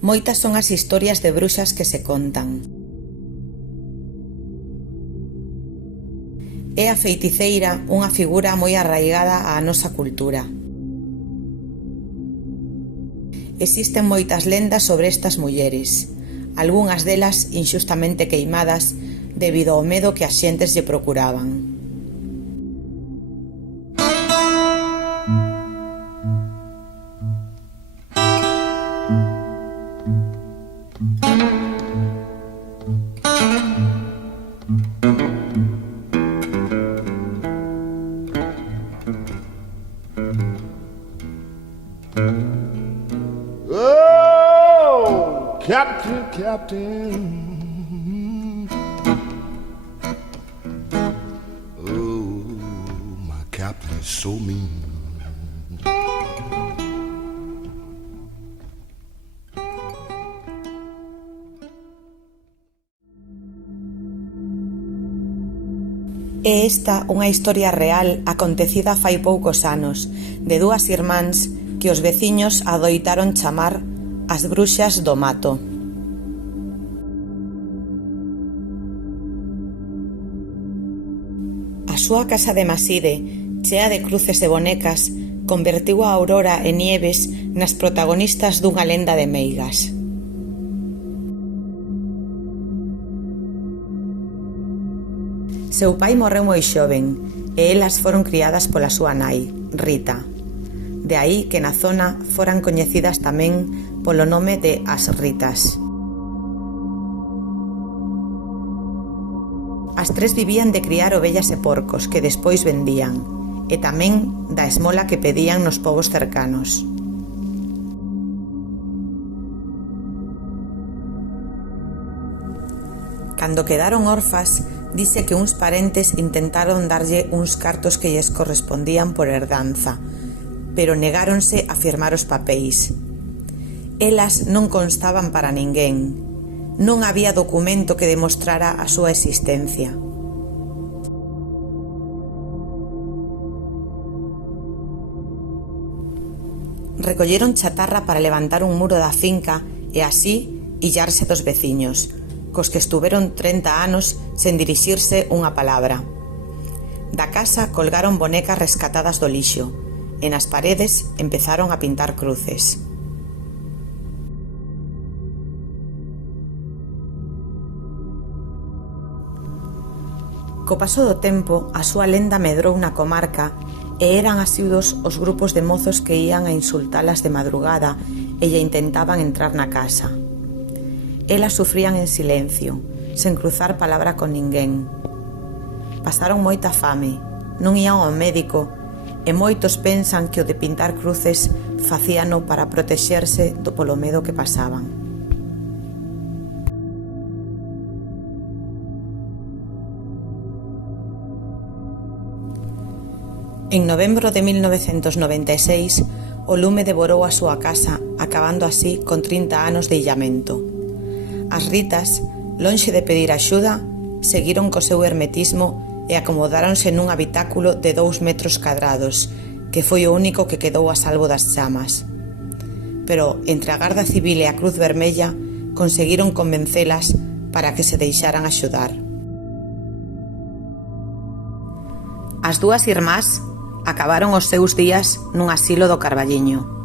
Moitas son as historias de bruxas que se contan. É a feiticeira unha figura moi arraigada á nosa cultura. Existen moitas lendas sobre estas mulleres, algunhas delas inxustamente queimadas debido ao medo que as xentes lle procuraban. Oh, Captain, Captain. Oh, my captain is so mean. É esta unha historia real acontecida fai poucos anos, de dúas irmáns que os veciños adoitaron chamar as bruxas do mato. A súa casa de Maside, chea de cruces e bonecas, convertiu a Aurora e Nieves nas protagonistas dunha lenda de meigas. Seu pai morreu moi xoven e elas foron criadas pola súa nai, Rita. De aí que na zona foran coñecidas tamén polo nome de as Ritas. As tres vivían de criar ovellas e porcos que despois vendían, e tamén da esmola que pedían nos povos cercanos. Cando quedaron orfas, dice que uns parentes intentaron darlle uns cartos que lles correspondían por herdanza, pero negáronse a firmar os papéis. Elas non constaban para ninguén. Non había documento que demostrara a súa existencia. Recolleron chatarra para levantar un muro da finca e así illarse dos veciños, cos que estuveron 30 anos sen dirixirse unha palabra. Da casa colgaron bonecas rescatadas do lixo e nas paredes empezaron a pintar cruces. Co paso do tempo, a súa lenda medrou na comarca e eran asiduos os grupos de mozos que ían a insultalas de madrugada e lle intentaban entrar na casa. Elas sufrían en silencio, sen cruzar palabra con ninguén. Pasaron moita fame, non ían ao médico e moitos pensan que o de pintar cruces facíano para protexerse polo medo que pasaban. En novembro de 1996, o lume devorou a súa casa, acabando así con 30 anos de illamento. As Ritas, lonxe de pedir axuda, seguiron co seu hermetismo e acomodáronse nun habitáculo de 2 metros cadrados, que foi o único que quedou a salvo das chamas. Pero entre a Garda Civil e a Cruz Vermella conseguiron convencelas para que se deixaran axudar. As dúas irmás acabaron os seus días nun asilo do Carballiño.